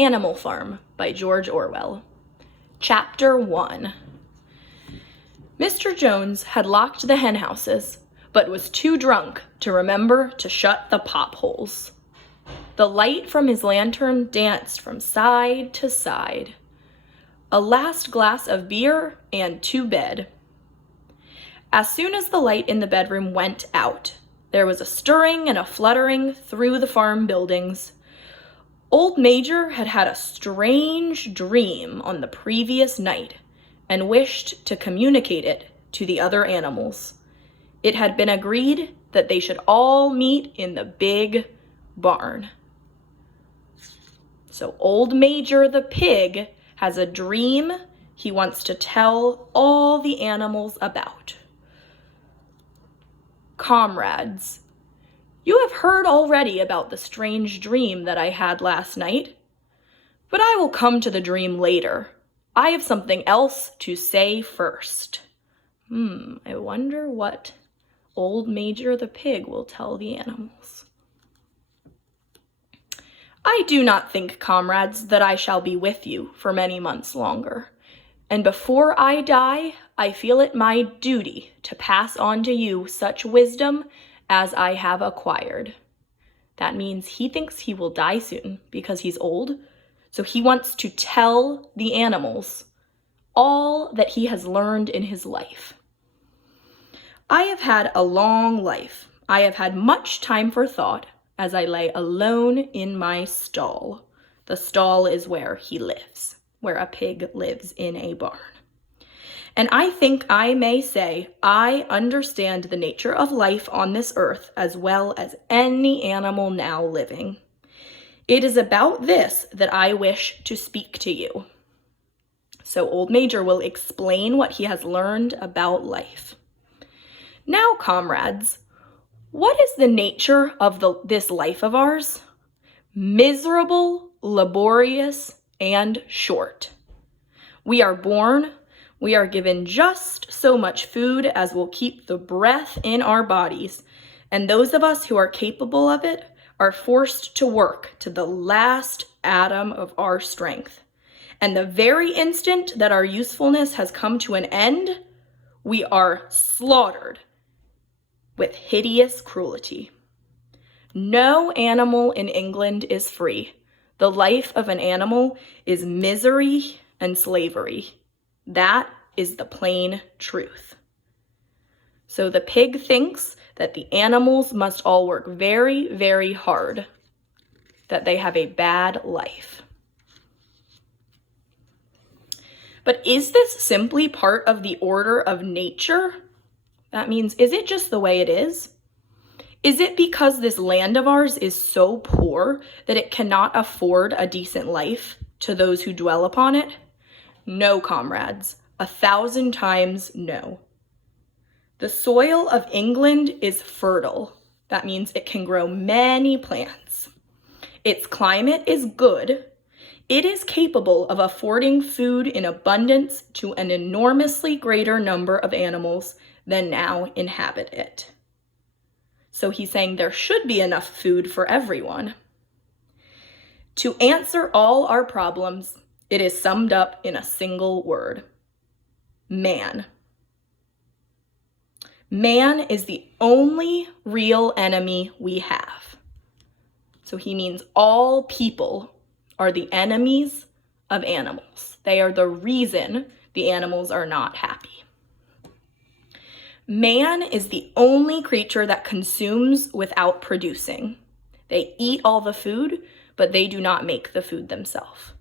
Animal Farm by George Orwell. Chapter 1. Mr. Jones had locked the hen houses, but was too drunk to remember to shut the pop holes. The light from his lantern danced from side to side. A last glass of beer and to bed. As soon as the light in the bedroom went out, there was a stirring and a fluttering through the farm buildings. Old Major had had a strange dream on the previous night and wished to communicate it to the other animals. It had been agreed that they should all meet in the big barn. So Old Major the pig has a dream he wants to tell all the animals about. Comrades, you have heard already about the strange dream that I had last night, but I will come to the dream later. I have something else to say first. I wonder what Old Major the pig will tell the animals. I do not think, comrades, that I shall be with you for many months longer, and before I die, I feel it my duty to pass on to you such wisdom as I have acquired. That means he thinks he will die soon because he's old, so he wants to tell the animals all that he has learned in his life. I have had a long life. I have had much time for thought as I lay alone in my stall. The stall is where he lives, where a pig lives in a barn. And I think I may say I understand the nature of life on this earth as well as any animal now living. It is about this that I wish to speak to you. So Old Major will explain what he has learned about life. Now, comrades, what is the nature of this life of ours? Miserable, laborious, and short. We are born. We are given just so much food as will keep the breath in our bodies, and those of us who are capable of it are forced to work to the last atom of our strength. And the very instant that our usefulness has come to an end, we are slaughtered with hideous cruelty. No animal in England is free. The life of an animal is misery and slavery. That is the plain truth. So the pig thinks that the animals must all work very, very hard, that they have a bad life. But is this simply part of the order of nature? That means, is it just the way it is? Is it because this land of ours is so poor that it cannot afford a decent life to those who dwell upon it? No, comrades, 1,000 times no. The soil of England is fertile. That means it can grow many plants. Its climate is good. It is capable of affording food in abundance to an enormously greater number of animals than now inhabit it. So he's saying there should be enough food for everyone. To answer all our problems, it is summed up in a single word: man. Man is the only real enemy we have. So he means all people are the enemies of animals. They are the reason the animals are not happy. Man is the only creature that consumes without producing. They eat all the food, but they do not make the food themselves.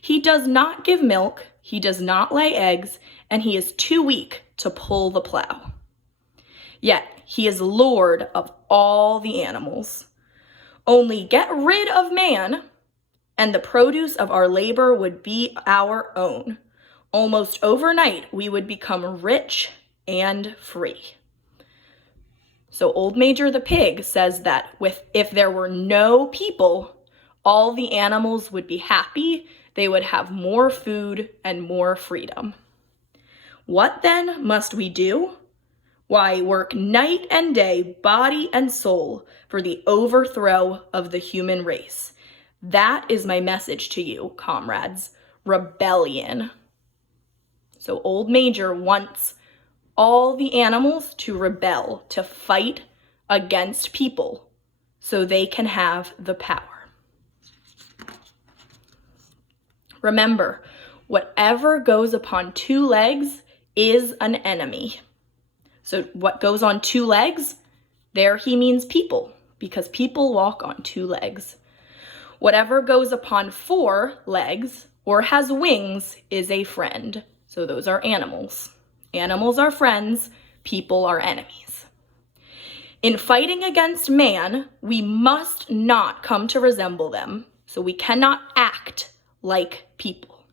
He does not give milk, he does not lay eggs, and he is too weak to pull the plow. Yet he is lord of all the animals. Only get rid of man, and the produce of our labor would be our own. Almost overnight, we would become rich and free. So Old Major the pig says that if there were no people, all the animals would be happy, they would have more food and more freedom. What then must we do? Why, work night and day, body and soul, for the overthrow of the human race. That is my message to you, comrades. Rebellion. So Old Major wants all the animals to rebel, to fight against people so they can have the power. Remember, whatever goes upon two legs is an enemy. So what goes on two legs? There he means people, because people walk on two legs. Whatever goes upon four legs or has wings is a friend. So those are animals. Animals are friends, people are enemies. In fighting against man, we must not come to resemble them, so we cannot act like people.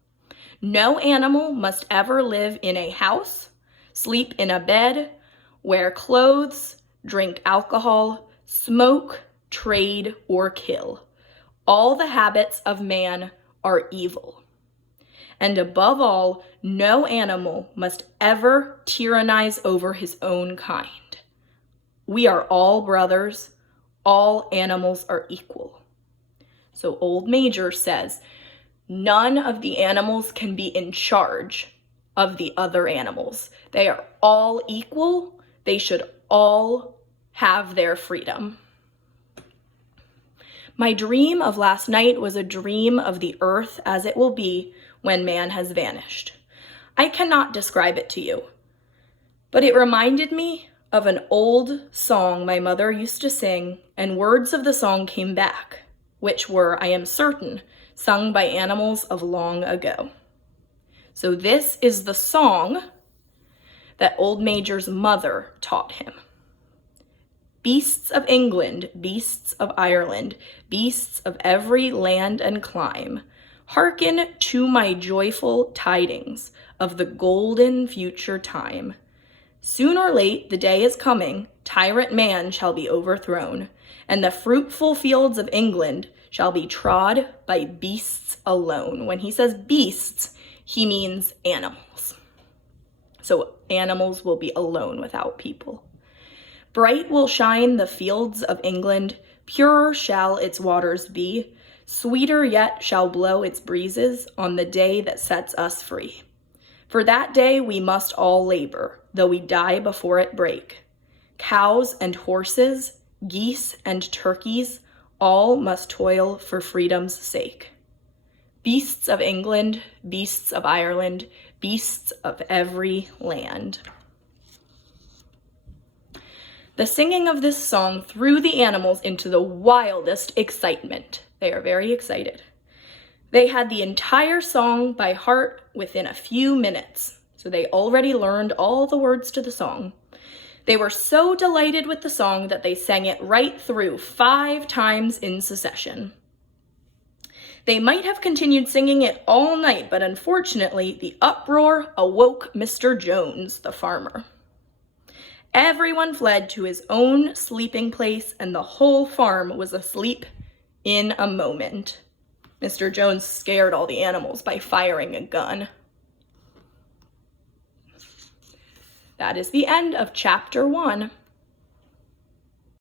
No animal must ever live in a house, sleep in a bed, wear clothes, drink alcohol, smoke, trade, or kill. All the habits of man are evil. And above all, no animal must ever tyrannize over his own kind. We are all brothers. All animals are equal. So Old Major says, none of the animals can be in charge of the other animals. They are all equal. They should all have their freedom. My dream of last night was a dream of the earth as it will be when man has vanished. I cannot describe it to you, but it reminded me of an old song my mother used to sing, and words of the song came back, which were, I am certain, sung by animals of long ago. So this is the song that Old Major's mother taught him. Beasts of England, beasts of Ireland, beasts of every land and clime, hearken to my joyful tidings of the golden future time. Soon or late the day is coming, tyrant man shall be overthrown, and the fruitful fields of England shall be trod by beasts alone. When he says beasts, he means animals. So animals will be alone without people. Bright will shine the fields of England, purer shall its waters be, sweeter yet shall blow its breezes on the day that sets us free. For that day we must all labor, though we die before it break. Cows and horses, geese and turkeys, all must toil for freedom's sake. Beasts of England, beasts of Ireland, beasts of every land. The singing of this song threw the animals into the wildest excitement. They are very excited. They had the entire song by heart within a few minutes, so they already learned all the words to the song. They were so delighted with the song that they sang it right through 5 times in succession. They might have continued singing it all night, but unfortunately, the uproar awoke Mr. Jones, the farmer. Everyone fled to his own sleeping place, and the whole farm was asleep in a moment. Mr. Jones scared all the animals by firing a gun. That is the end of chapter 1.